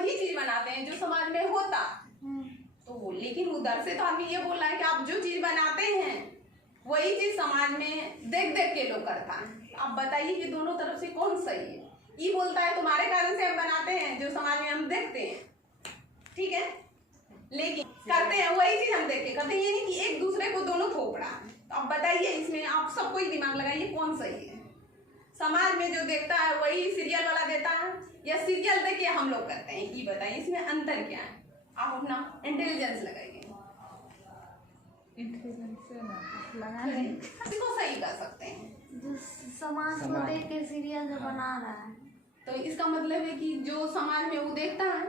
वही चीज बनाते हैं जो समाज में होता। तो लेकिन उधर से तो आदमी ये बोल रहा है कि आप जो चीज बनाते हैं वही चीज समाज में देख देख के लोग करता है। आप बताइए कि दोनों तरफ से कौन सही है। ये बोलता है तुम्हारे कारण से हम बनाते हैं जो समाज में हम देखते हैं, ठीक है, लेकिन करते हैं वही चीज हम देख के करते हैं। ये नहीं कि एक दूसरे को दोनों थोप रहा है। तो आप बताइए इसमें आप सबको ही दिमाग लगाइए कौन सही है। समाज में जो देखता है वही सीरियल वाला देता है या सीरियल देख के हम लोग करते हैं, ये बताइए इसमें अंतर क्या है। आप अपना इंटेलिजेंस लगाइए, इसको सही कर सकते हैं। जो समाज को देख के सीरियल जो बना रहा है, तो इसका मतलब है कि जो समाज में वो देखता है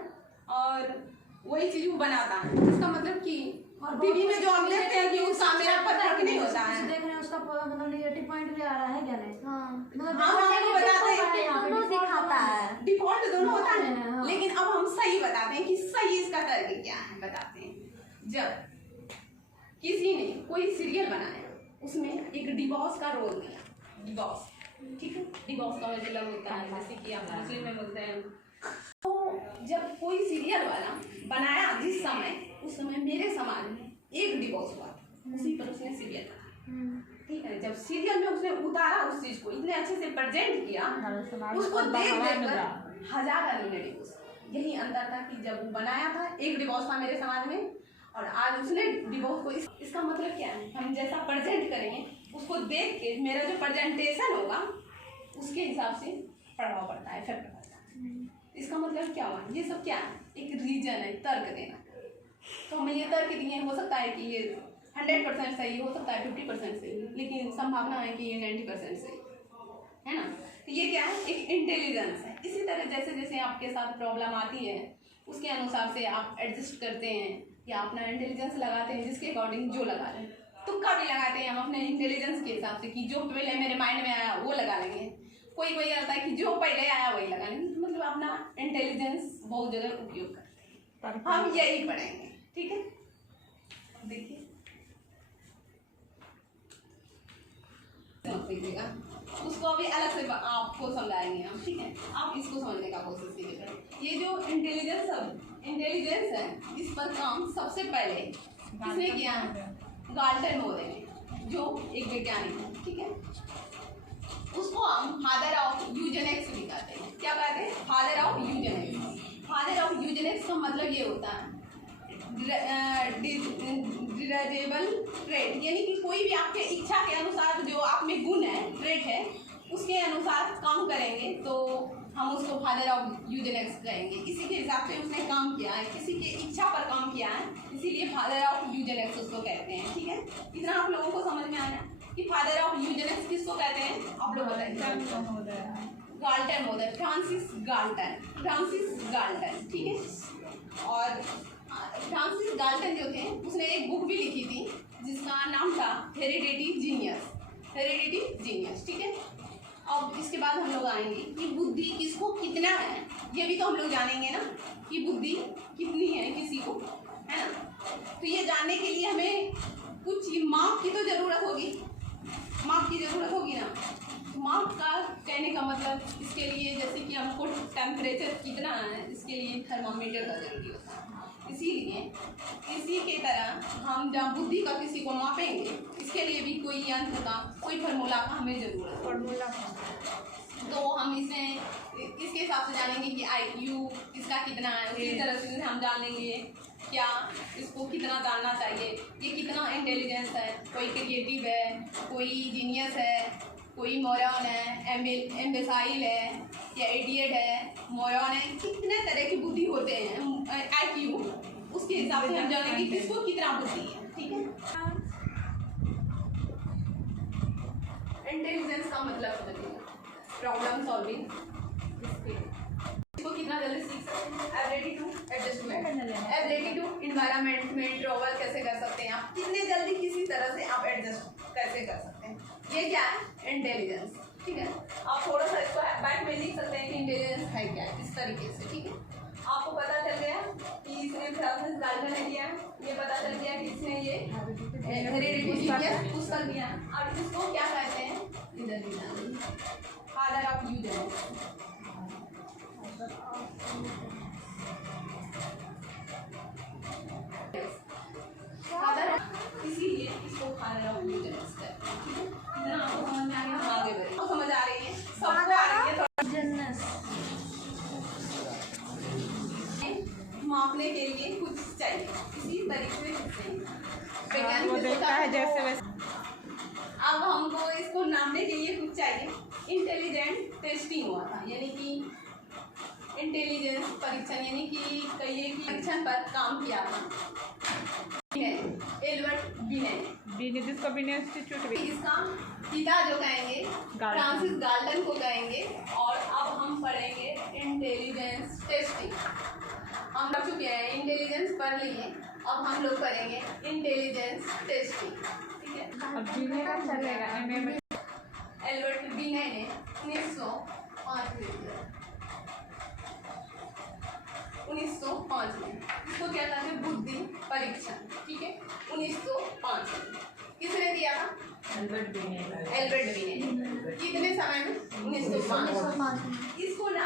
और वही चीज वो बनाता है। इसका मतलब कि टीवी में जो हम देखते हैं कि उसका मेरा पता है कि नहीं होता है, देख रहे हैं उसका मतलब नेगेटिव पॉइंट भी आ रहा है क्या नहीं। मतलब हम बताते हैं दोनों दिखाता है, डिफॉल्ट दोनों होता है। लेकिन अब हम सही बताते हैं कि सही इसका तर्क क्या है, बताते हैं। जब किसी ने कोई सीरियल बनाया उसमें एक डिवोर्स का रोल दिया, डिवोर्स, ठीक है, डिवोर्स का मतलब होता है जैसे कि आप मुस्लिम में बोलते हैं। तो जब कोई सीरियल वाला बनाया जिस समय, उस समय मेरे समाज में एक डिवोर्स हुआ, उसी पर उसने सीरियल बनाया, ठीक है। जब सीरियल में उसने उतारा उस चीज को, इतने अच्छे से प्रेजेंट किया, उसको देख देख कर हजार अन्य डिवोर्स। यही अंतर था कि जब वो बनाया था एक डिवोर्स था मेरे समाज में और आज उसने डिवोर्स को इसका मतलब क्या है, हम जैसा प्रेजेंट करेंगे उसको देख के मेरा जो प्रेजेंटेशन होगा उसके हिसाब से प्रभाव पड़ता है, इफेक्ट पड़ता है। इसका मतलब क्या हुआ, ये सब क्या है, एक रीजन है, तर्क देना। तो हमें ये तर्क दिए, हो सकता है कि ये 100% सही हो सकता है 50% सही, लेकिन संभावना है कि ये 90% सही है ना। तो ये क्या है, एक इंटेलिजेंस है। इसी तरह जैसे जैसे आपके साथ प्रॉब्लम आती है उसके अनुसार से आप एडजस्ट करते हैं या अपना इंटेलिजेंस लगाते हैं, जिसके अकॉर्डिंग जो लगा रहे हैं। तुक्का भी लगाते हैं हम अपने इंटेलिजेंस के हिसाब से कि जो पहले मेरे माइंड में आया वो लगा लेंगे। कोई कोई आता है कि जो पहले आया वही लगा लेंगे। मतलब अपना इंटेलिजेंस बहुत जगह उपयोग करते हैं। हम यही पढ़ेंगे, ठीक है। देखिए उसको अभी अलग से आपको समझाएंगे हम, ठीक है। आप इसको समझने का कोशिश कीजिए। ये जो इंटेलिजेंस है, इस पर काम सबसे पहले किसने किया है, गाल्टन मोरे ने, जो एक वैज्ञानिक है, ठीक है। उसको हम फादर ऑफ यूजेनिक्स भी कहते हैं। क्या कहते हैं, father of Eugenix. Father of Eugenix का मतलब ये होता है डिजायरेबल ट्रेट, यानी कि कोई भी आपके इच्छा के अनुसार जो आप में गुण है, ट्रेट है, उसके अनुसार काम करेंगे तो हम उसको फादर ऑफ यूजेनिक्स कहेंगे। इसी के हिसाब से उसने काम किया है, किसी के इच्छा पर काम किया है, इसीलिए फादर ऑफ यूजेनिक्स उसको कहते हैं, ठीक है। इतना आप लोगों को समझ में आया कि फादर ऑफ यूजेनिक्स किसको कहते हैं, आप लोग बताइए। गाल्टन मोदर, फ्रांसिस गाल्टन, ठीक है। और फ्रांसिस गाल्टन जो थे उसने एक बुक भी लिखी थी जिसका नाम था हेरिडिटी जीनियस, ठीक है। अब इसके बाद हम लोग आएंगे कि बुद्धि किसको कितना है, ये भी तो हम लोग जानेंगे ना कि बुद्धि कितनी है किसी को, है ना। तो ये जानने के लिए हमें कुछ माप की तो ज़रूरत होगी, माप की ज़रूरत होगी ना। माप का कहने का मतलब इसके लिए जैसे कि हमको टेम्परेचर कितना है, इसके लिए थर्मामीटर का जरूरी होता है। इसीलिए इसी के तरह हम जब बुद्धि का किसी को मापेंगे इसके लिए भी कोई यंत्र का, कोई फार्मूला का हमें ज़रूरत है। तो हम इसे इसके हिसाब से जानेंगे कि IQ इसका कितना है, उसी तरह से हम जानेंगे क्या इसको कितना जानना चाहिए, ये कितना इंटेलिजेंस है, कोई क्रिएटिव है, कोई जीनियस है, कोई मोरॉन है, एम्बेसाइल है या इडियट है, मोरॉन है, कितने तरह की बुद्धि होते हैं। IQ उसके हिसाब से हम जानेंगे किसको कितना बुद्धि है, ठीक है। इंटेलिजेंस का मतलब समझिए, प्रॉब्लम सॉल्विंग, इसको कितना जल्दी सीख सकते हैं, ability to adjustment, ability to environment में ट्रैवल कैसे कर सकते हैं आप, कितने जल्दी किसी तरह से आप एडजस्ट कैसे कर सकते हैं, ये क्या है इंटेलिजेंस, ठीक है। आप थोड़ा सा इसको बैक में लिख सकते हैं कि इंटेलिजेंस है क्या है, इस तरीके से, ठीक है। आपको पता चल गया कि इसने फ्रांसिस गाल्टन ने किया, ये पता चल गया कि इसने ये हेरिडिटी जीनियस उसका किया। अब इसको क्या कहते हैं, इधर भी जानिए, फादर ऑफ यूजेनिक्स। मापने के लिए कुछ चाहिए, इसी तरीके से वो देखता है जैसे वैसे। अब हमको इसको नापने के लिए कुछ चाहिए। इंटेलिजेंट टेस्टिंग हुआ था, यानी कि इंटेलिजेंस परीक्षण, यानी कि कहिए कि परीक्षण पर काम किया था एल्बर्ट बिने, जिसको बिने इंस्टीट्यूट भी। इसका पिता जो कहेंगे फ्रांसिस गाल्टन को कहेंगे। और अब हम पढ़ेंगे इंटेलिजेंस टेस्टिंग। हम पढ़ चुके हैं, इंटेलिजेंस पढ़ लिए, अब हम लोग करेंगे इंटेलिजेंस टेस्टिंग, ठीक है। अब बिने का चलेगा में। एल्बर्ट बिने ने 1905 में इसको क्या कहते हैं, बुद्धि परीक्षण, ठीक है। 1905 में किसने दिया था? एल्बर्ट बिने। कितने समय में? 1905। इसको ना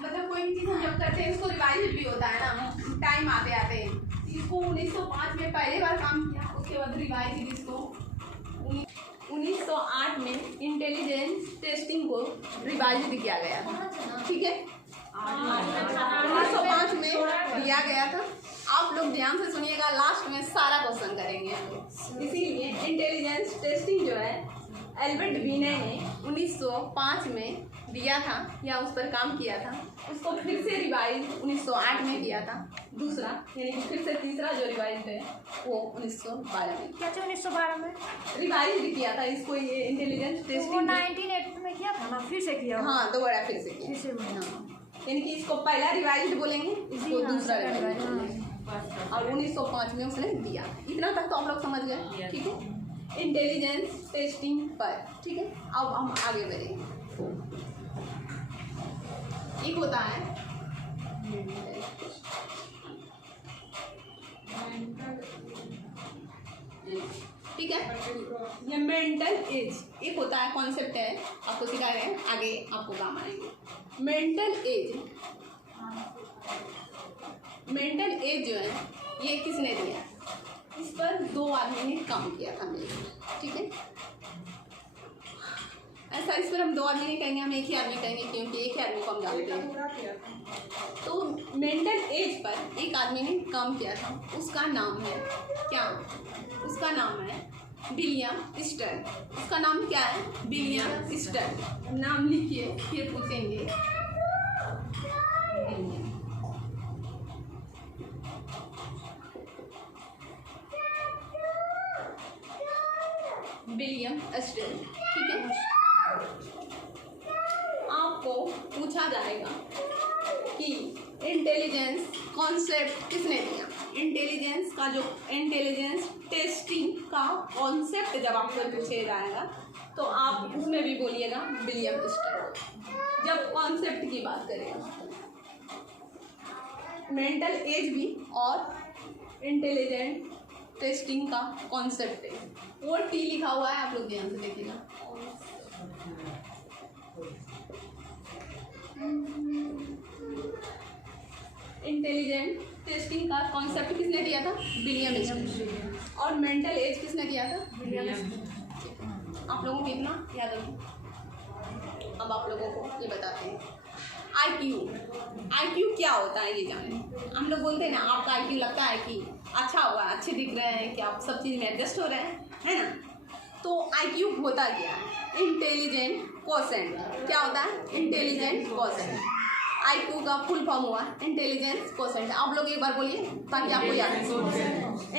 मतलब कोई भी चीज़ हम जब करते हैं इसको रिवाइज भी होता है ना, टाइम आते आते। इसको 1905 में पहले बार काम किया, उसके बाद रिवाइज इसको 1908 में इंटेलिजेंस टेस्टिंग को रिवाइज भी किया गया था, ठीक है। 1905 में दिया गया था। आप लोग ध्यान से सुनिएगा, लास्ट में सारा क्वेश्चन करेंगे। इसीलिए इंटेलिजेंस टेस्टिंग जो है एल्बर्ट बिने ने 1905 में दिया था या उस पर काम किया था। उसको फिर से रिवाइज 1908 में किया था, दूसरा यानी कि फिर से तीसरा जो रिवाइज है वो 1912 में। क्या 1912 में रिवाइज भी किया था इसको, ये इंटेलिजेंस टेस्टिंग वो 1908 में किया था ना, फिर से किया। हाँ, दोबारा फिर से किया। यानी कि इसको पहला रिवाइज बोलेंगे, इसको दूसरा रिवाइज बोलेंगे। और 1905 में उसने दिया। इतना तक तो आप लोग समझ गए, ठीक है। इंटेलिजेंस टेस्टिंग पर, ठीक है। अब हम आगे बढ़ेंगे। एक होता है ठीक है, ये मेंटल एज। एक होता है, कॉन्सेप्ट है, आपको सिखा रहे हैं, आगे आपको काम आएंगे। मेंटल एज, मेंटल एज जो है ये किसने दिया? इस पर 2 आदमी ने काम किया था मेरे, ठीक है। ऐसा इस पर हम 2 आदमी नहीं कहेंगे, हम एक ही आदमी कहेंगे, क्योंकि एक ही आदमी को हम जानते हैं। तो मेंटल एज पर एक आदमी ने काम किया था, उसका नाम है क्या? उसका नाम है विलियम स्टर्न। उसका नाम क्या है? William stern. नाम लिखिए, फिर पूछेंगे। विलियम स्टर्न, ठीक है। आपको पूछा जाएगा कि इंटेलिजेंस कॉन्सेप्ट किसने दिया? इंटेलिजेंस का जो इंटेलिजेंस टेस्टिंग का कॉन्सेप्ट जब आपको पूछा जाएगा तो आप उसमें भी बोलिएगा विलियम स्टर्न। जब कॉन्सेप्ट की बात करेंगे, मेंटल एज भी और इंटेलिजेंट टेस्टिंग का कॉन्सेप्ट है, वो टी लिखा हुआ है, आप लोग ध्यान से देखिएगा। इंटेलिजेंट टेस्टिंग का कॉन्सेप्ट किसने दिया था? William stern. और मेंटल एज किसने दिया था? William stern. आप लोगों को इतना याद रखिए। अब आप लोगों को ये बताते हैं IQ। IQ क्या होता है ये जाने। हम लोग बोलते हैं ना, आपका IQ लगता है कि अच्छा हुआ, अच्छे दिख रहे हैं, कि आप सब चीज़ में एडजस्ट हो रहे हैं, है ना। तो IQ होता क्या है? Intelligent quotient. क्या होता है? Intelligent quotient. IQ का फुल फॉर्म हुआ इंटेलिजेंस क्वोशेंट। आप लोग एक बार बोलिए ताकि आपको याद रहे।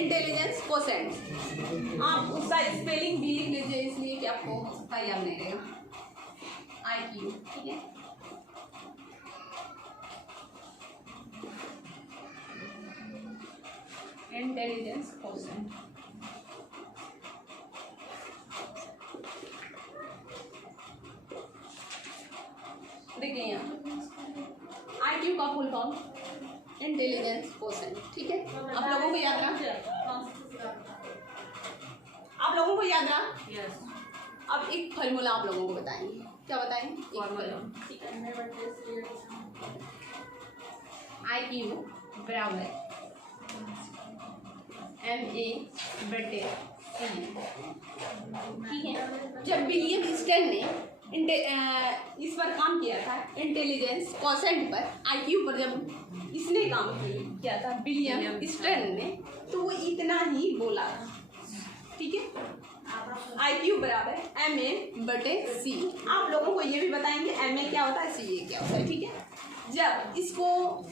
Intelligence quotient. आप उसका स्पेलिंग भी लिख लीजिए, इसलिए कि आपको उसका याद नहीं रहेगा। IQ, ठीक है। Intelligence quotient. देखिए यहाँ IQ का फुल फॉर्म इंटेलिजेंस क्वोशेंट, ठीक है। आप लोगों को याद रहा? आप लोगों को याद रहा? यस। अब एक फॉर्मूला आप लोगों को बताएंगे। क्या बताएंगे? IQ बराबर MA बटे N, ठीक है। जब विलियम स्टर्न ने इस पर काम किया था, इंटेलिजेंस क्वोशेंट पर, आईक्यू पर जब इसने काम किया था विलियम स्टर्न ने, तो वो इतना ही बोला था। ठीक है, आईक्यू बराबर MA/C। आप लोगों को ये भी बताएंगे MA क्या होता है, CA क्या होता है। ठीक है, जब इसको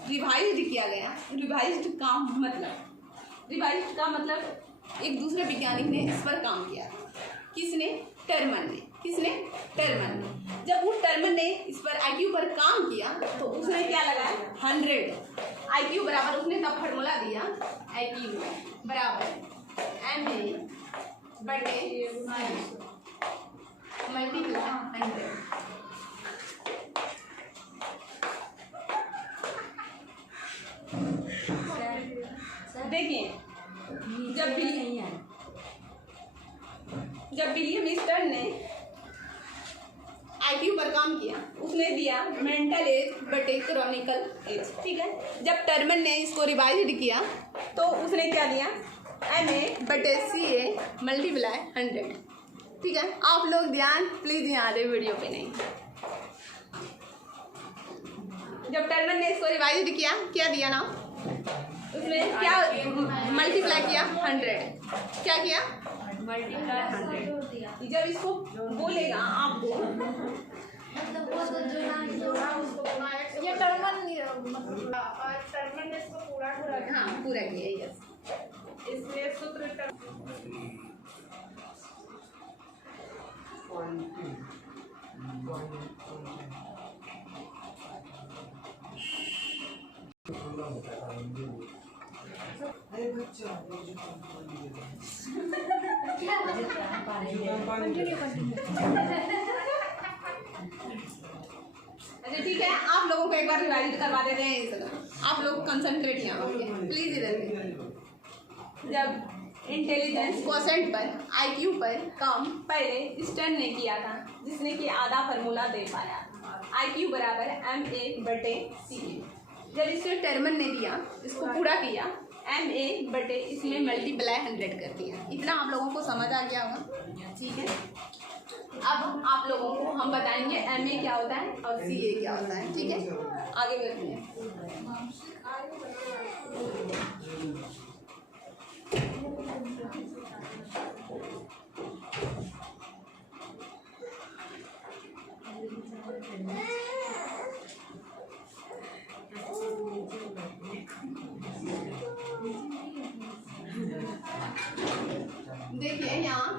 रिवाइज्ड किया गया, रिवाइज्ड का मतलब एक दूसरे वैज्ञानिक ने इस पर काम किया। किसने? टर्मन ने। जब वो टर्मन ने इस पर आईक्यू पर काम किया तो उसने क्या लगाया, 100। आईक्यू बराबर उसने तब फार्मूला दिया, आईक्यू बराबर MA/C मल्टीप्लाई 100। देखिए, जब विलियम स्टर्न ने आईक्यू पर काम किया, उसने दिया मेंटल एज बटे क्रॉनिकल एज। ठीक है, जब टर्मन ने इसको रिवाइज्ड किया तो उसने क्या दिया, MA/CA मल्टीप्लाई 100। ठीक है, आप लोग ध्यान प्लीज यहाँ दे, वीडियो पे नहीं। जब टर्मन ने इसको रिवाइज्ड किया, क्या दिया ना, उसने क्या मल्टीप्लाई किया, 100। क्या किया, मल्टीप्लाई 100। जब इसको बोलेगा आपको, ये टर्मन टर्मन ने इसको पूरा हाँ पूरा किया, यस। इसलिए सूत्र अच्छा ठीक है, आप लोगों को एक बार रिवाइज करवा देते हैं इस तरह। आप लोग कंसंट्रेट यहाँ प्लीज इधर। जब इंटेलिजेंस क्वोशेंट पर, आईक्यू पर काम पहले स्टर्न ने किया था, जिसने कि आधा फार्मूला दे पाया, आईक्यू बराबर MA/CA। जब इसके टर्मन ने दिया, इसको पूरा किया, MA/ इसमें मल्टीप्लाई 100 कर दिया। इतना आप लोगों को समझ आ गया होगा। ठीक है, अब आप लोगों को हम बताएंगे MA क्या होता है और CA क्या होता है। ठीक है, आगे बढ़ते हैं। देखिए यहाँ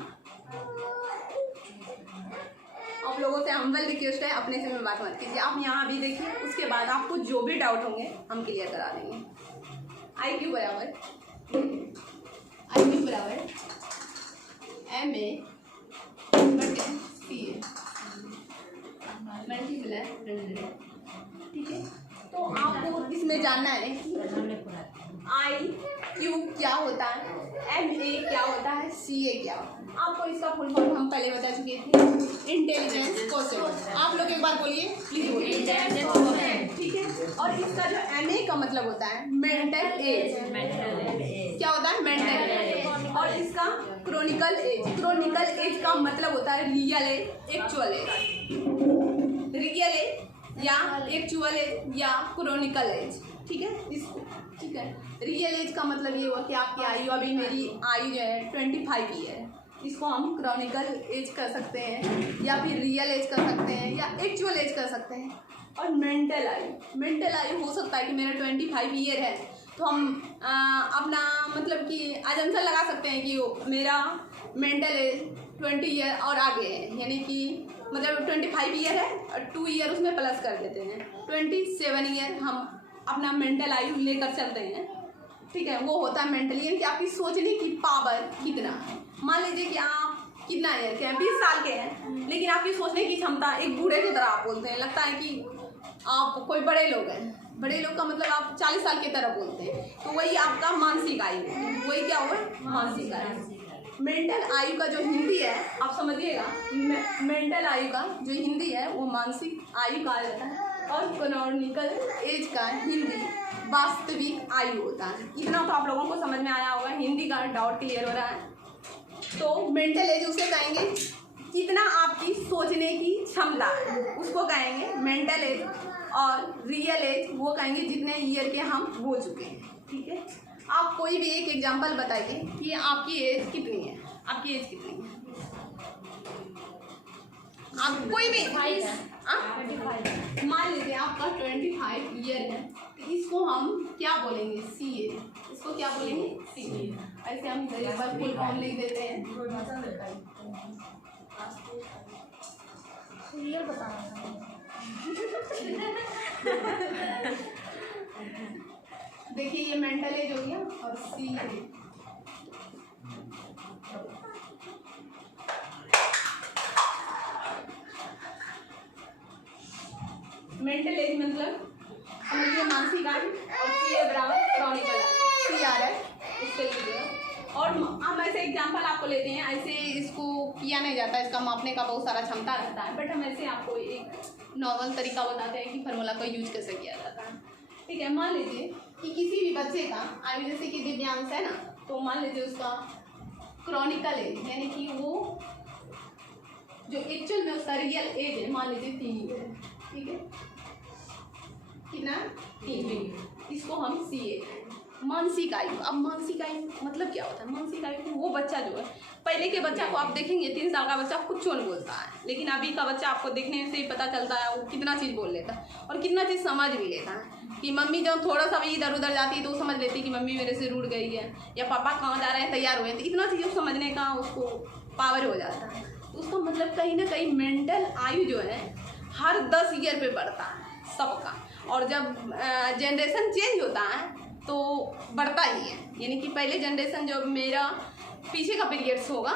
आप लोगों से हम्बल रिक्वेस्ट है, अपने से में बात मत कीजिए। आप यहाँ अभी देखिए, उसके बाद आपको जो भी डाउट होंगे हम क्लियर करा देंगे। आईक्यू बराबर MA/CA मल्टीप्लाई 100। ठीक है, तो आपको इसमें जानना है IQ क्या होता है, MA क्या होता है, CA क्या होता है। आपको इसका फुल फॉर्म हम पहले बता चुके थे, इंटेलिजेंस क्वोशेंट। आप लोग एक बार बोलिए, प्लीज बोलिए, इंटेलिजेंस क्वोशेंट। ठीक है, और इसका जो MA का मतलब होता है मेंटल एज। क्या होता है, मेंटल एज। और इसका क्रोनिकल एज का मतलब होता है real age, actual age. Real age या एक्चुअल एज या क्रोनिकल एज। ठीक है, इसको ठीक है, रियल एज का मतलब ये हुआ कि आपकी आयु, अभी मेरी आयु जो है 25 ईयर, इसको हम क्रॉनिकल एज कर सकते हैं या फिर रियल एज कर सकते हैं या एक्चुअल एज कर सकते हैं। और मेंटल आयु हो सकता है कि मेरा 25 ईयर है, तो हम अपना मतलब कि अजम्पशन लगा सकते हैं कि मेरा मेंटल एज 20 ईयर और आगे है, यानी कि मतलब 25 ईयर है और 2 ईयर उसमें प्लस कर देते हैं, 27 ईयर हम अपना मेंटल आयु लेकर चलते हैं। ठीक है, वो होता है मेंटली, यानी कि आपकी सोचने की पावर कितना है। मान लीजिए कि आप कितना ईयर के हैं, 20 साल के हैं, लेकिन आपकी सोचने की क्षमता एक बूढ़े की तरह आप बोलते हैं, लगता है कि आप कोई बड़े लोग हैं। बड़े लोग का मतलब आप 40 साल की तरह बोलते हैं, तो वही आपका मानसिक आयु है। वही क्या हुआ, मानसिक आयु। मेंटल आयु का जो हिंदी है आप समझिएगा, मेंटल आयु का जो हिंदी है वो मानसिक आयु कहा जाता है, और क्रॉनिकल एज का हिंदी वास्तविक आयु होता है। इतना तो आप लोगों को समझ में आया होगा, हिंदी का डाउट क्लियर हो रहा है। तो मेंटल एज उसे कहेंगे कितना आपकी सोचने की क्षमता है उसको कहेंगे मेंटल एज, और रियल एज वो कहेंगे जितने ईयर के हम हो चुके हैं। ठीक है, आप कोई भी एक एग्जांपल बताइए कि आपकी एज कितनी है, आपकी एज कितनी है, आप कोई भी मान लीजिए आपका 25 ईयर है, तो इसको हम क्या बोलेंगे, सी ए, इसको क्या बोलेंगे, सी ए। ऐसे हम एक बार फुल फॉर्म लिख देते हैं। ईयर बताना देखिए ये मेंटल एज हो गया और सी ए। मेंटल एज मतलब समझिए मानसिक आयु, और सी ए बराबर क्रॉनिकल आयु, सी आर एफ उसके लिए। और हम ऐसे एग्जांपल आपको लेते हैं, ऐसे इसको किया नहीं जाता, इसका मापने का बहुत सारा क्षमता रहता है, बट हम ऐसे आपको एक नॉर्मल तरीका बताते हैं कि फार्मूला का यूज कैसे किया जाता है। ठीक है, मान लीजिए कि किसी भी बच्चे का आयु, जैसे कि दिव्यांश है ना, तो मान लीजिए उसका क्रॉनिकल एज यानी कि वो जो एक्चुअल में उसका रियल एज है, मान लीजिए 3 ईयर है। ठीक है, कितना, 3, इसको हम सी ए। मानसिक आयु, अब मानसिक आयु मतलब क्या होता है, मानसिक आयु वो बच्चा जो है, पहले के बच्चा को आप देखेंगे 3 साल का बच्चा कुछ नहीं बोलता है, लेकिन अभी का बच्चा आपको देखने से ही पता चलता है वो कितना चीज़ बोल लेता है और कितना चीज़ समझ भी लेता है। कि मम्मी जब थोड़ा सा भी इधर उधर जाती है तो वो समझ लेती है कि मम्मी मेरे से रूठ गई है, या पापा कहाँ जा रहे हैं तैयार हुए हैं, तो इतना चीज़ समझने का उसको पावर हो जाता है। तो उसका मतलब कहीं ना कहीं मेंटल आयु जो है हर 10 ईयर पे बढ़ता है सबका, और जब जनरेशन चेंज होता है तो बढ़ता ही है। यानी कि पहले जनरेशन जो मेरा पीछे का पीरियड्स होगा,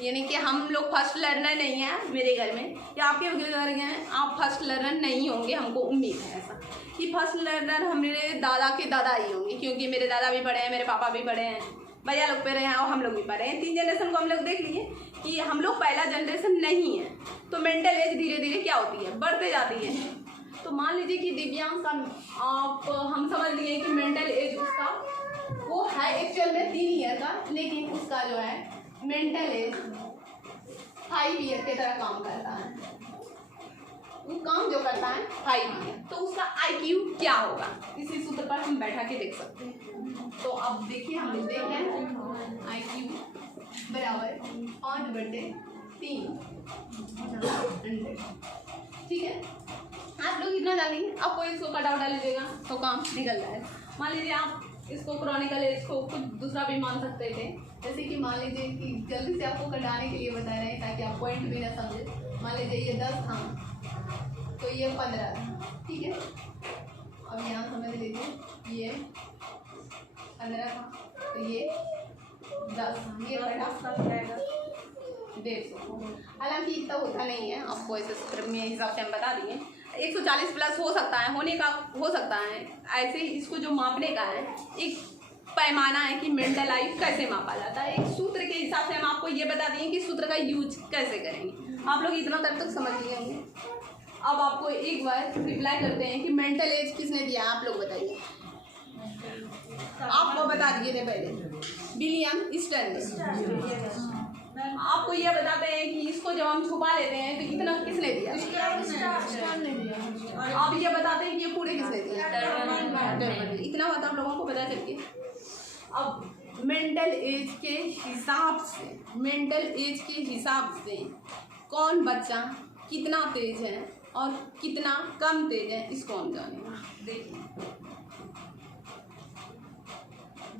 यानी कि हम लोग फर्स्ट लर्नर नहीं हैं मेरे घर में, या आपके घर में आप फर्स्ट लर्नर नहीं होंगे, हमको उम्मीद है ऐसा कि फर्स्ट लर्नर हमारे दादा के दादा ही होंगे, क्योंकि मेरे दादा भी पढ़े हैं, मेरे पापा भी पढ़े हैं, भैया लोग पढ़े हैं और हम लोग भी पढ़े हैं। 3 जनरेशन को हम लोग देख लिए कि हम लोग पहला जनरेशन नहीं है, तो मेंटल एज धीरे धीरे क्या होती है, बढ़ते जाती है। तो मान लीजिए कि दिव्यांश का आप हम समझ लिए कि मेंटल एज उसका वो है एक्चुअल में 3 ईयर का, लेकिन उसका जो है मेंटल एज 5 ईयर के तरह काम करता है, वो काम जो करता है 5 ईयर, तो उसका IQ क्या होगा, इसी सूत्र पर हम बैठा के देख सकते हैं। तो अब देखिए हम लोग देख हैं IQ बराबर 5/3 ठीक है, आप लोग इतना जानेंगे। अब कोई इसको कट आउट डाल लीजिएगा तो काम निकल जाए। मान लीजिए आप इसको क्रॉनिकल एज को कुछ दूसरा भी मान सकते थे, जैसे कि मान लीजिए कि जल्दी से आपको कटाने के लिए बता रहे हैं ताकि आप पॉइंट भी ना समझे। मान लीजिए ये 10 था तो ये 15 था, ठीक है। अब यहाँ समझ लीजिए ये 15 था तो ये 10, ये 50 का जाएगा 150। हालांकि इतना होता नहीं है, आपको ऐसे सूत्र में हिसाब से हम बता दिए 140 प्लस हो सकता है, होने का हो सकता है। ऐसे ही इसको जो मापने का है एक पैमाना है कि मेंटल आयु कैसे मापा जाता है, एक सूत्र के हिसाब से हम आपको ये बता दिए कि सूत्र का यूज कैसे करेंगे। आप लोग इतना तक समझ लिए होंगे। अब आपको एक बार रिप्लाई करते हैं कि मेंटल एज किसने दिया, आप लोग बताइए। आपको बता दिए थे पहले, विलियम स्टर्न। आपको ये बताते हैं कि इसको जब हम छुपा लेते हैं तो इतना किसने दिया, आप ये बताते हैं कि ये पूरे किसने दिया, इतना बात आप लोगों को पता चल गया। अब मेंटल एज के हिसाब से, मेंटल एज के हिसाब से कौन बच्चा कितना तेज है और कितना कम तेज है, इसको हम जानेंगे। देखिए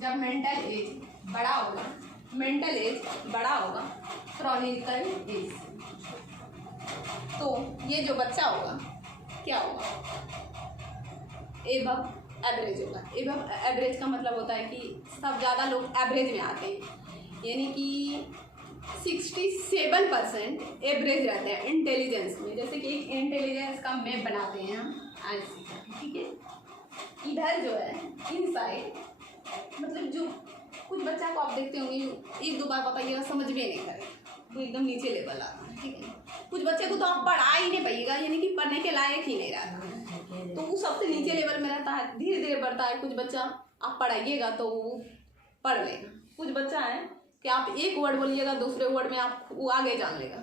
जब मेंटल एज बड़ा होगा, मेंटल एज बड़ा होगा क्रॉनिकल एज, तो ये जो बच्चा होगा क्या होगा, एबव एवरेज होगा। एबव एवरेज का मतलब होता है कि सब ज़्यादा लोग एवरेज में आते हैं, यानी कि 67% एवरेज रहते हैं इंटेलिजेंस में। जैसे कि एक इंटेलिजेंस का मैप बनाते हैं हम ऐसे, ठीक है। इधर जो है इनसाइड, मतलब जो कुछ बच्चा को आप देखते होंगे 1-2 बार बताइएगा समझ भी नहीं करेगा, तो एकदम नीचे लेवल आता है, ठीक है। कुछ बच्चे को तो आप पढ़ा ही नहीं पाइएगा, यानी कि पढ़ने के लायक ही नहीं रहता है, तो वो सबसे नीचे लेवल में रहता है, धीरे धीरे बढ़ता है। कुछ बच्चा आप पढ़ाइएगा तो वो पढ़ लेगा, कुछ बच्चा है कि आप एक वर्ड बोलिएगा दूसरे वर्ड में आप वो आगे जान लेगा,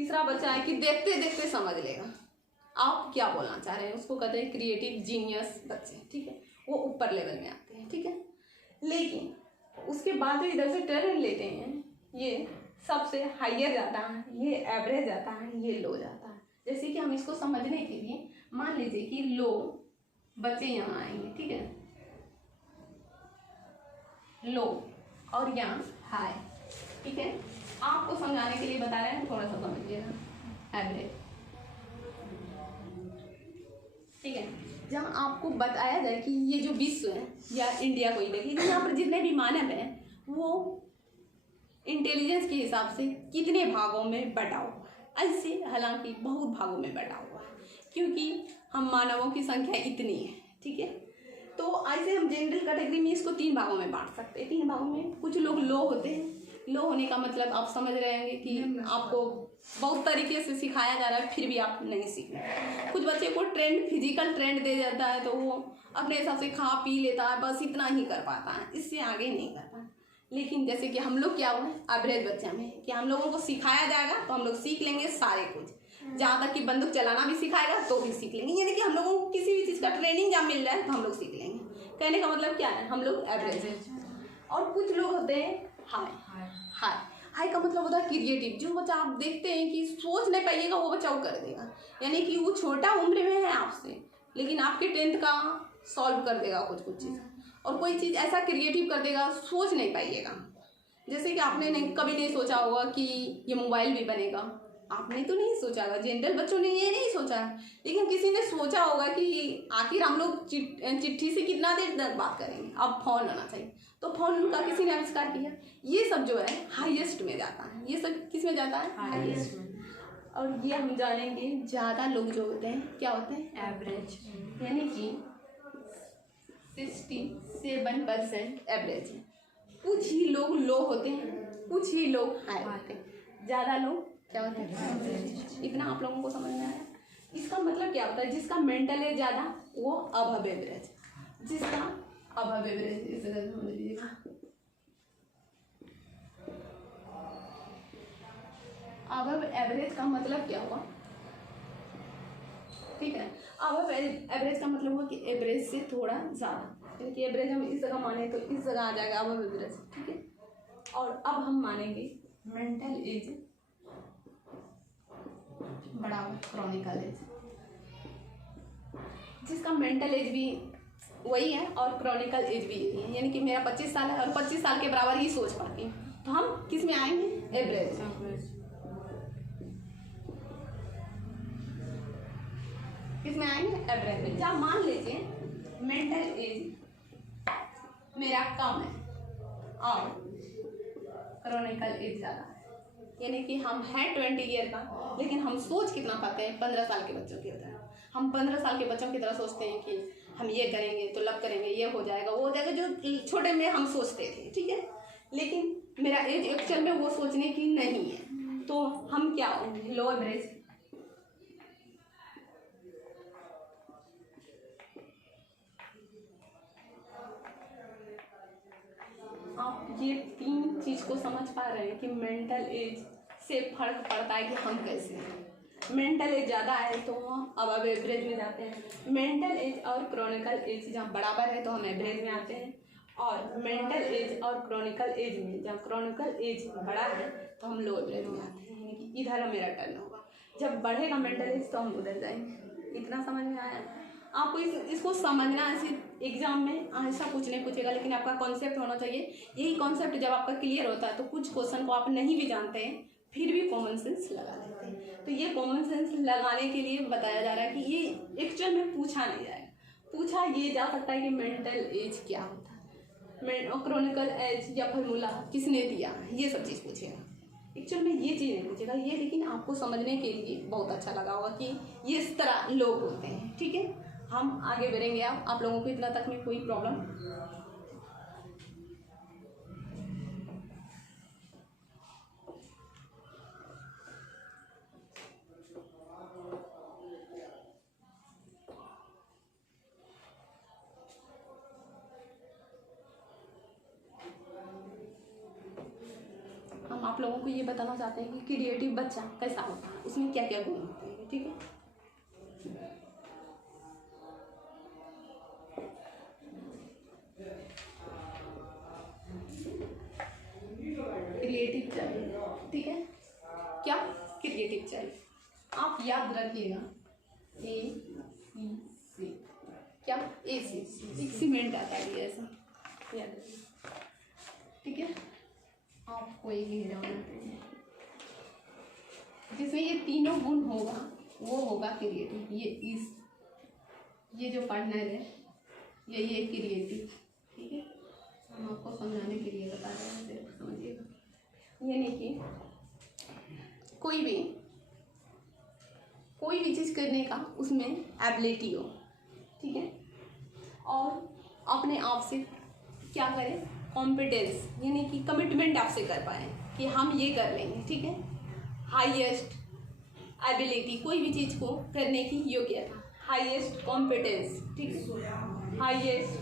तीसरा बच्चा है कि देखते देखते समझ लेगा। आप क्या बोलना चाह रहे हैं, उसको कहते हैं क्रिएटिव जीनियस बच्चे, ठीक है, वो ऊपर लेवल में आते हैं, ठीक है। लेकिन उसके बाद इधर से टैलेंट लेते हैं, ये सबसे हाइयर जाता है, ये एवरेज जाता है, ये लो जाता है। जैसे कि हम इसको समझने के लिए मान लीजिए कि लो बच्चे यहाँ आएंगे, ठीक है, लो और यहाँ हाई, ठीक है। आपको समझाने के लिए बता रहे हैं, थोड़ा सा समझिएगा। एवरेज, ठीक है, जहाँ आपको बताया जाए कि ये जो विश्व है या इंडिया को ही देखिए, यहाँ पर जितने भी मानव हैं वो इंटेलिजेंस के हिसाब से कितने भागों में बटा हुआ। ऐसे हालांकि बहुत भागों में बटा हुआ है, क्योंकि हम मानवों की संख्या इतनी है, ठीक है। तो ऐसे हम जनरल कैटेगरी में इसको 3 भागों में बांट सकते हैं। 3 भागों में कुछ लोग लो होते हैं। लो होने का मतलब आप समझ रहे होंगे कि आपको बहुत तरीके से सिखाया जा रहा है, फिर भी आप नहीं सीख रहे। कुछ बच्चे को फिजिकल ट्रेंड दे जाता है तो वो अपने हिसाब से खा पी लेता है, बस इतना ही कर पाता है, इससे आगे नहीं कर पाता। लेकिन जैसे कि हम लोग क्या हुआ है एवरेज बच्चा में कि हम लोगों को सिखाया जाएगा तो हम लोग सीख लेंगे सारे कुछ, जहाँ तक कि बंदूक चलाना भी सिखाएगा तो भी सीख लेंगे। यानी कि हम लोगों को किसी भी चीज़ का ट्रेनिंग जहाँ मिल जाए तो हम लोग सीख लेंगे। कहने का मतलब क्या है, हम लोग एवरेज हैं। और कुछ लोग होते हैं हाई। हाई हाई का मतलब होता है क्रिएटिव। जो बच्चा आप देखते हैं कि सोच नहीं पाइएगा वो बच्चा वो कर देगा, यानी कि वो छोटा उम्र में है आपसे, लेकिन आपके 10th का सॉल्व कर देगा कुछ कुछ चीज़, और कोई चीज़ ऐसा क्रिएटिव कर देगा सोच नहीं पाइएगा। जैसे कि आपने कभी नहीं सोचा होगा कि ये मोबाइल भी बनेगा, आपने तो नहीं सोचा होगा, जनरल बच्चों ने ये नहीं सोचा, लेकिन किसी ने सोचा होगा कि आखिर हम लोग चिट्ठी से कितना देर तक बात करेंगे, अब फोन आना चाहिए, तो फोन उनका किसी ने आविष्कार किया। ये सब जो है हाईएस्ट में जाता है, ये सब किस में जाता है, हाईएस्ट में। और ये हम जानेंगे ज़्यादा लोग जो होते हैं क्या होते हैं, एवरेज, यानी कि 67% एवरेज है। कुछ ही लोग लो होते हैं, कुछ ही लोग हाई होते हैं, ज़्यादा लोग क्या होते हैं, एवरेज। इतना आप लोगों को समझ में आया। इसका मतलब क्या होता है, जिसका मेंटल एज ज़्यादा वो अबव एवरेज, जिसका अबव एवरेज, इस तरह से समझ लीजिएगा। अबव एवरेज का मतलब क्या हुआ, ठीक है। अबव एवरेज का मतलब हुआ कि एवरेज से थोड़ा ज़्यादा, यानी कि एवरेज हम इस जगह माने तो इस जगह आ जाएगा अबव एवरेज, ठीक है। और अब हम मानेंगे मेंटल एज बड़ा क्रॉनिकल एज, जिसका मेंटल एज भी वही है और क्रॉनिकल एज भी यही है, यानी कि मेरा 25 साल है और 25 साल के बराबर ही सोच पाती हूँ, तो हम किस में आएंगे, एवरेज। किस में आएंगे, एवरेज में। जब मान लीजिए मेंटल एज मेरा कम है और क्रॉनिकल एज ज़्यादा है, यानी कि हम हैं 20 ईयर का, लेकिन हम सोच कितना पाते हैं 15 साल के बच्चों की तरह। हम 15 साल के बच्चों की तरह सोचते हैं कि हम ये करेंगे तो लब करेंगे, ये हो जाएगा वो हो जाएगा, जो छोटे में हम सोचते थे, ठीक है। लेकिन मेरा एज एक्चुअल में वो सोचने की नहीं है, तो हम क्या होंगे, लो एवरेज। आप ये 3 चीज़ को समझ पा रहे हैं कि मेंटल एज से फर्क पड़ता है कि हम कैसे हैं। मेंटल एज ज़्यादा है तो हम अबव एवरेज में जाते हैं, मेंटल एज और क्रॉनिकल एज जहाँ बराबर है तो हम एवरेज में आते हैं, और मेंटल एज और क्रॉनिकल एज में जहाँ क्रॉनिकल एज बड़ा है तो हम लो एवरेज में आते हैं, यानी कि इधर मेरा टर्न होगा। जब बढ़ेगा मेंटल एज तो हम उधर जाएंगे। इतना समझ में आया। आपको इसको समझना है, सिर्फ एग्जाम में ऐसा कुछ नहीं पूछेगा, लेकिन आपका कॉन्सेप्ट होना चाहिए। यही कॉन्सेप्ट जब आपका क्लियर होता है तो कुछ क्वेश्चन को आप नहीं भी जानते हैं फिर भी कॉमन सेंस लगा लेते हैं। तो ये कॉमन सेंस लगाने के लिए बताया जा रहा है कि ये एक्चुअल में पूछा नहीं जाएगा। पूछा ये जा सकता है कि मेंटल एज क्या होता है, क्रॉनिकल एज या फार्मूला किसने दिया, ये सब चीज़ पूछेगा। एक्चुअल में ये चीज़ नहीं पूछेगा ये, लेकिन आपको समझने के लिए बहुत अच्छा लगा होगा कि ये इस तरह लोग होते हैं, ठीक है। हम आगे बढ़ेंगे। आप लोगों को इतना तक में कोई प्रॉब्लम, हम आप लोगों को ये बताना चाहते हैं कि क्रिएटिव बच्चा कैसा होता है, उसमें क्या क्या गुण होते हैं, ठीक है। क्रिएटिव चाहिए, ठीक है। क्या क्रिएटिव चाहिए, आप याद रखिएगा AC, क्या AC, एक सीमेंट आता है ये ऐसा, याद रखिए, ठीक है। आपको एक एग्जाम चाहिए जिसमें ये तीनों गुण होगा, वो होगा क्रिएटिव। ये जो पार्टनर है ये क्रिएटिव, ठीक है। हम आपको समझाने के लिए बता रहे हैं, सिर्फ समझिएगा। यानी कि कोई भी चीज़ करने का उसमें एबिलिटी हो, ठीक है, और अपने आप से क्या करें, कॉम्पिटेंस यानी कि कमिटमेंट आपसे कर पाए कि हम ये कर लेंगे, ठीक है। हाईएस्ट एबिलिटी, कोई भी चीज़ को करने की योग्यता, हाईएस्ट कॉम्पिटेंस, ठीक है। हाईएस्ट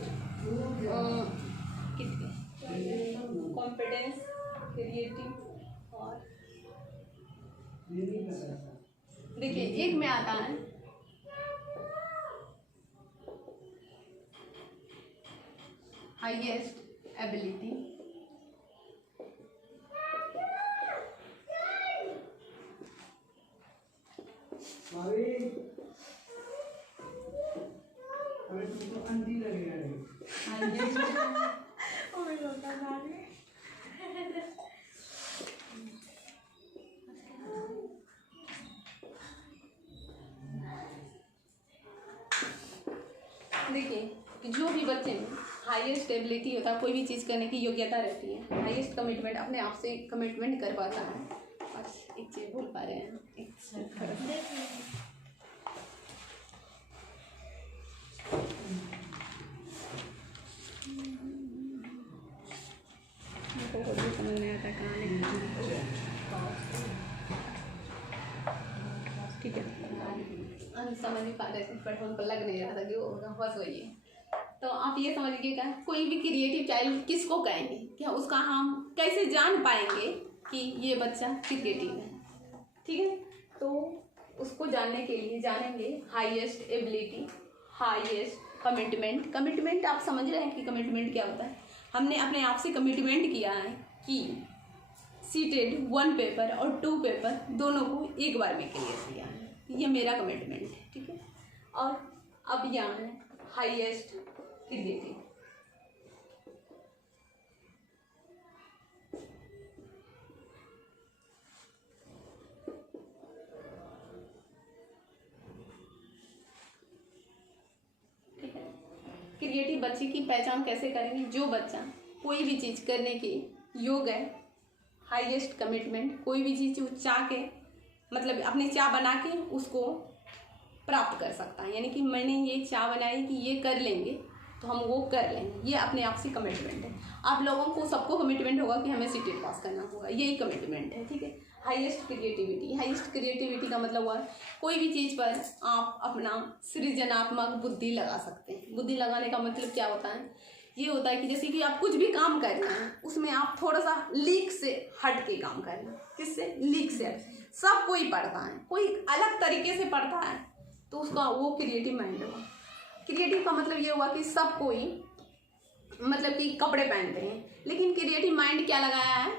कॉम्पिटेंस, क्रिएटिव, और देखिए एक में आता है हाईएस्ट एबिलिटी, देखिए कि जो भी बच्चे में हाईएस्ट एबिलिटी होता है, कोई भी चीज़ करने की योग्यता रहती है, हाईएस्ट कमिटमेंट, अपने आप से कमिटमेंट कर पाता है। बस एक चीज़ भूल पा रहे हैं, समझ नहीं आता कहाँ लिखना, ठीक है। समझ नहीं पा रहे थे, बट हमको लग नहीं रहा था कि वो होगा, बस वही है। तो आप ये समझिएगा, कोई भी क्रिएटिव चाइल्ड किसको कहेंगे, क्या उसका हम कैसे जान पाएंगे कि ये बच्चा क्रिएटिव है, ठीक है। तो उसको जानने के लिए जानेंगे highest ability, highest commitment. Commitment आप समझ रहे हैं कि कमिटमेंट क्या होता है। हमने अपने आप से कमिटमेंट किया है कि सीटेड 1 पेपर और 2 पेपर दोनों को एक बार में क्लियर किया है, ये मेरा कमिटमेंट है, ठीक है। और अब यहाँ है हाईएस्ट क्रिएटिव, ठीक है। क्रिएटिव बच्चे की पहचान कैसे करेंगे, जो बच्चा कोई भी चीज़ करने के योग्य है, हाईएस्ट कमिटमेंट, कोई भी चीज़ चाह के मतलब अपनी चाह बना के उसको प्राप्त कर सकता है, यानी कि मैंने ये चाह बनाई कि ये कर लेंगे तो हम वो कर लेंगे, ये अपने आप से कमिटमेंट है। आप लोगों को सबको कमिटमेंट होगा कि हमें सीटेट पास करना होगा, यही कमिटमेंट है, ठीक है। हाईएस्ट क्रिएटिविटी, हाईएस्ट क्रिएटिविटी का मतलब हुआ कोई भी चीज़ पर आप अपना सृजनात्मक बुद्धि लगा सकते हैं। बुद्धि लगाने का मतलब क्या होता है, ये होता है कि जैसे कि आप कुछ भी काम कर रहे हैं उसमें आप थोड़ा सा लीक से हट के काम कर रहे हैं। किससे? लीक से। सब कोई पढ़ता है, कोई अलग तरीके से पढ़ता है तो उसका वो क्रिएटिव माइंड होगा। क्रिएटिव का मतलब ये हुआ कि सब कोई मतलब कि कपड़े पहनते हैं, लेकिन क्रिएटिव माइंड क्या लगाया है,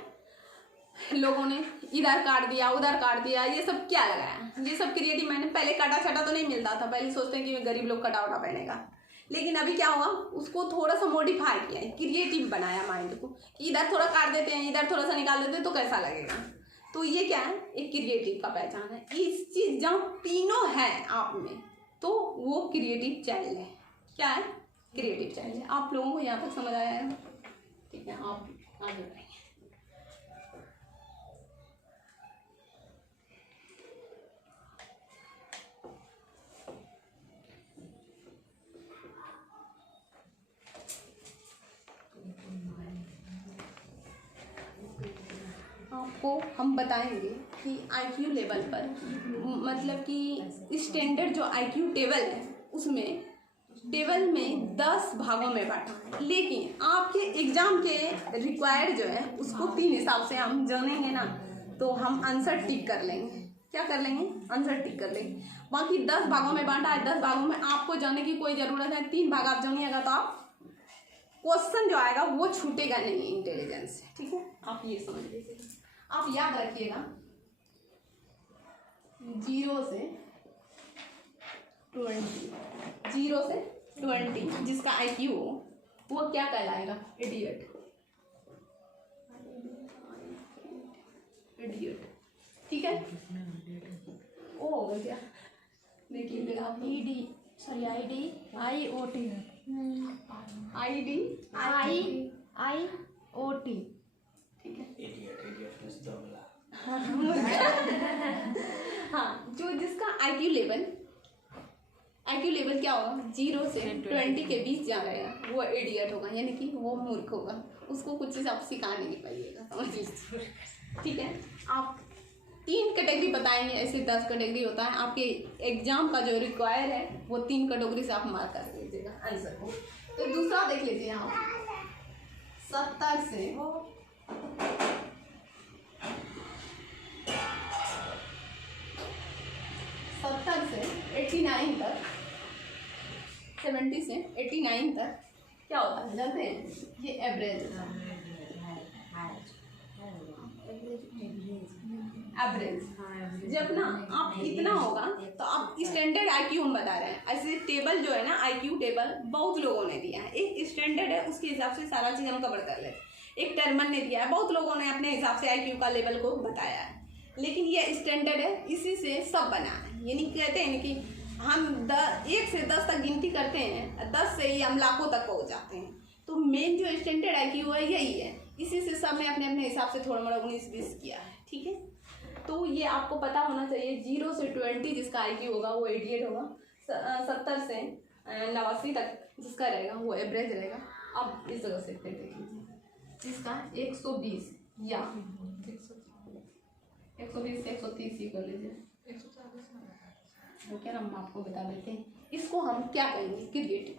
लोगों ने इधर काट दिया उधर काट दिया, ये सब क्या लगाया, ये सब क्रिएटिव माइंड। पहले काटा छटा तो नहीं मिलता था, पहले सोचते हैं कि गरीब लोग कटा वटा पहनेगा, लेकिन अभी क्या हुआ, उसको थोड़ा सा मॉडिफाई किया है, क्रिएटिव बनाया माइंड को कि इधर थोड़ा काट देते हैं इधर थोड़ा सा निकाल देते हैं तो कैसा लगेगा। तो ये क्या है, एक क्रिएटिव का पहचान है। इस चीज़ जहाँ तीनों है आप में तो वो क्रिएटिव चाइल्ड है। क्या है? क्रिएटिव चाइल्ड है। आप लोगों को यहाँ तक समझ आया है? ठीक है, आप आगे बढ़ेंगे। आपको हम बताएंगे कि IQ लेवल पर मतलब कि स्टैंडर्ड जो IQ टेबल है उसमें टेबल में 10 भागों में बांटा है, लेकिन आपके एग्जाम के रिक्वायर्ड जो है उसको 3 हिसाब से हम जानेंगे ना, तो हम आंसर टिक कर लेंगे। क्या कर लेंगे? आंसर टिक कर लेंगे। बाकी 10 भागों में बांटा है, 10 भागों में आपको जाने की कोई ज़रूरत है। 3 भाग आप जानिएगा तो आप क्वेश्चन जो आएगा वो छूटेगा नहीं इंटेलिजेंस से, ठीक है। आप ये समझ लीजिए, आप याद रखिएगा 0 से 20 जिसका IQ हो वो क्या कहलाएगा? इडियट। ठीक है, ओ हो गया क्या? देख लीजिएगा आप। IOT ठीक है। हाँ, जो जिसका IQ लेवल क्या होगा? 0 से 20 के बीच जा रहेगा वो इडियट होगा, यानी कि वो मूर्ख होगा। उसको कुछ चीज़ आप सिखा नहीं पाइएगा, समझ लीजिए, ठीक है। आप 3 कैटेगरी बताएंगे, ऐसे 10 कैटेगरी होता है। आपके एग्जाम का जो रिक्वायर है वो 3 कैटेगरी से आप मार्क कर लीजिएगा आंसर को। तो दूसरा देख लीजिए आप 70 से 89 तक, 70 से 89 तक क्या होता है जानते हैं? ये एवरेज जब ना आप इतना होगा तो आप स्टैंडर्ड IQ हम बता रहे हैं। ऐसे टेबल जो है ना, IQ टेबल बहुत लोगों ने दिया है। एक स्टैंडर्ड है, उसके हिसाब से सारा चीज़ हम कवर कर लेते हैं। एक टर्मन ने दिया है, बहुत लोगों ने अपने हिसाब से IQ का लेवल को बताया है, लेकिन ये स्टैंडर्ड है, इसी से सब बना है। यानी कहते हैं कि हम 1 से 10 तक गिनती करते हैं, 10 से ही हम लाखों तक पहुँच जाते हैं। तो मेन जो स्टैंडर्ड IQ है यही है, इसी से सब ने अपने अपने हिसाब से थोड़ा मोड़ा 19-20 किया है, ठीक है। तो ये आपको पता होना चाहिए। 0 से 20 जिसका IQ होगा वो इडियट होगा। 70 से 89 तक जिसका रहेगा वो एवरेज रहेगा। अब इस जगह से देख लीजिए, जिसका 120 या 120 से 130 ही कर लीजिए, वो क्या हम आपको बता देते हैं। इसको हम क्या कहेंगे? क्रिएटिव।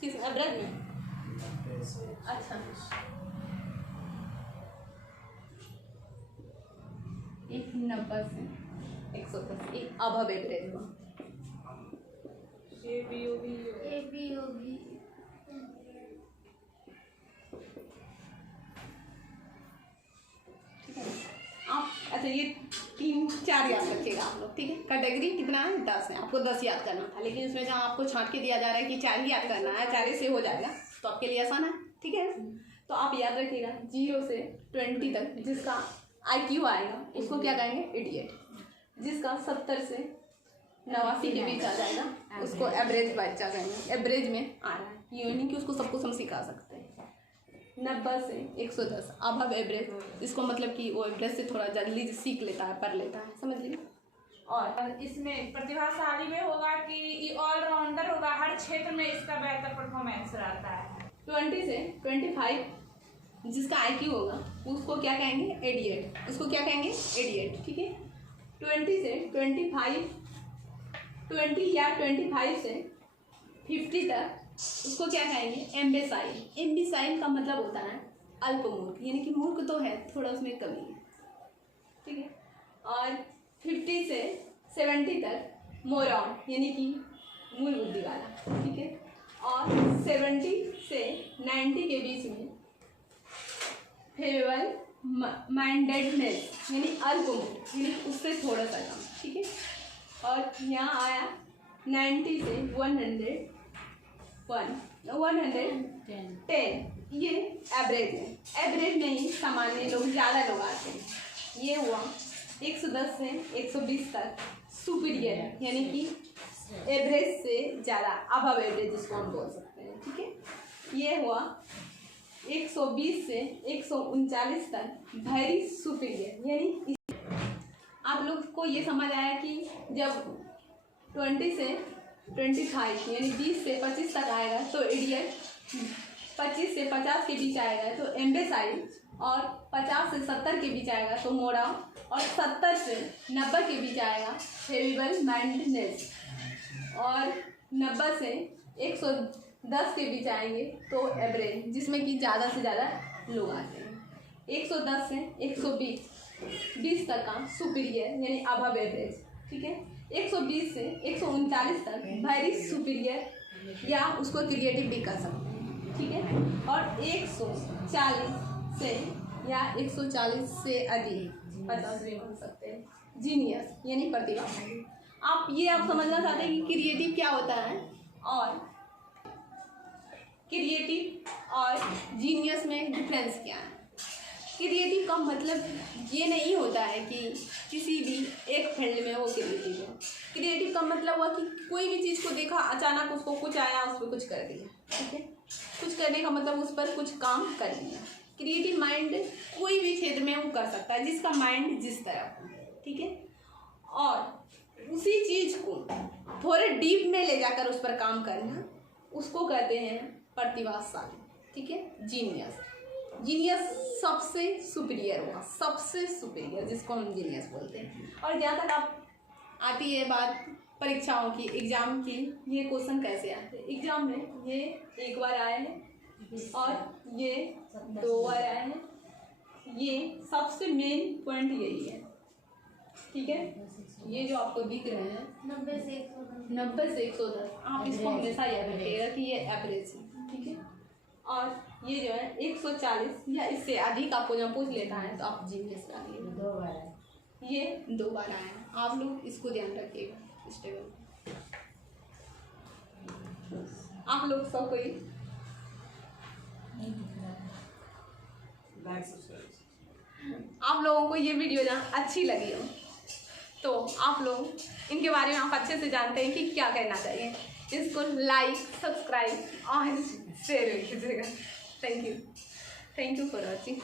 किस एवरेज में? अच्छा, एक 90 से 110, एक अबव एवरेज हुआ। आप अच्छा ये 3-4 याद रखिएगा आप लोग, ठीक है। कैटेगरी कितना है? 10 है। आपको 10 याद करना था, लेकिन इसमें जहाँ आपको छांट के दिया जा रहा है कि 4 ही याद करना है, 4 से हो जाएगा तो आपके लिए आसान है, ठीक है। तो आप याद रखिएगा 0 से 20 तक जिसका IQ आएगा उसको क्या कहेंगे? इडियट। जिसका 70 से 89 के बीच आ जाएगा उसको एवरेज बच्चा कहेंगे। एवरेज में आ रहा है, ये नहीं कि उसको सब कुछ हम सिखा सकते हैं। 90 से 110 अबव एवरेज, इसको मतलब कि वो एवरेज से थोड़ा जल्दी सीख लेता है, पढ़ लेता है, समझ लीजिए। और इसमें प्रतिभाशाली में होगा कि ये ऑलराउंडर होगा, हर क्षेत्र में इसका बेहतर परफॉर्मेंस रहता है। 20 से 25 जिसका IQ होगा उसको क्या कहेंगे? इडियट। उसको क्या कहेंगे? इडियट, ठीक है। 20 से 25, 20 या 25 से 50 तक उसको क्या कहेंगे? एम्बेसाइल। एम्बेसाइल का मतलब होता है अल्पमूर्ख, यानी कि मूर्ख तो है, थोड़ा उसमें कमी है, ठीक है। और 50 से 70 तक मोरॉन, यानी कि मूल बुद्धि वाला, ठीक है। और 70 से 90 के बीच में फेबल माइंडेडनेस, यानी अल्पमूर्ख, यानी उससे थोड़ा सा कम, ठीक है। और यहाँ आया 90 से 110, ये एवरेज है। एवरेज में ही सामान्य लोग ज़्यादा लोग आते हैं। ये हुआ 110 से 120 तक सुपीरियर है, यानी कि एवरेज से ज़्यादा, अबव एवरेज जिसको हम बोल सकते हैं, ठीक है। ये हुआ 120 से 139 तक वेरी सुपीरियर, यानी आप लोग को ये समझ आया कि जब 20 से 25 यानी 20 से 25 तक आएगा तो इडियट, 25 से 50 के बीच आएगा तो एम्बेसाइल, और 50 से 70 के बीच आएगा तो मोड़ा, और 70 से 90 के बीच आएगा फेविबल माइंडनेस, और 90 से 110 के बीच आएंगे तो एवरेज, जिसमें कि ज़्यादा से ज़्यादा लोग आते हैं। 110 से 120 तक का सुपीरियर यानी अबव एवरेज, ठीक है। 120 से 139 तक वेरी सुपीरियर या उसको क्रिएटिव भी कर सकते हैं, ठीक है। और 140 से या 140 से अधिक 50 भी बन सकते हैं जीनियस यानी प्रतिभाशाली। आप समझना चाहते हैं कि क्रिएटिव क्या होता है, और क्रिएटिव और जीनियस में डिफरेंस क्या है। क्रिएटिव का मतलब ये नहीं होता है कि किसी भी एक फील्ड में वो क्रिएटिव है। क्रिएटिव का मतलब हुआ कि कोई भी चीज़ को देखा, अचानक उसको कुछ आया, उस पर कुछ कर दिया, ठीक है। कुछ करने का मतलब उस पर कुछ काम कर दिया। क्रिएटिव माइंड कोई भी क्षेत्र में वो कर सकता है, जिसका माइंड जिस तरह हो, ठीक है। और उसी चीज़ को थोड़े डीप में ले जाकर उस पर काम करना, उसको कहते हैं प्रतिभाशाली, ठीक है। जीनियस सबसे सुपीरियर होगा, सबसे सुपीरियर जिसको हम जीनियस बोलते हैं। और जहाँ तक आप आती है बात परीक्षाओं की, एग्ज़ाम की, ये क्वेश्चन कैसे आते हैं एग्ज़ाम में, ये एक बार आए हैं और ये 2 बार आए हैं। ये सबसे मेन पॉइंट यही है, ठीक है। ये जो आपको दिख रहे हैं 90 से 110, आप इसको हमेशा याद रखिएगा कि ये एवरेज है, ठीक है। और ये जो है 140 या इससे अधिक आपको जब पूछ लेता है तो आप जीनियस डालिए। 2 बार ये 2 बार आए हैं, आप लोग इसको ध्यान रखिएगा इस टेबल। आप लोग सब कोई आप लोगों को ये वीडियो जहाँ अच्छी लगी हो तो आप लोग इनके बारे में आप अच्छे से जानते हैं कि क्या करना चाहिए। इसको लाइक, सब्सक्राइब और शेयर कीजिएगा। Thank you for watching.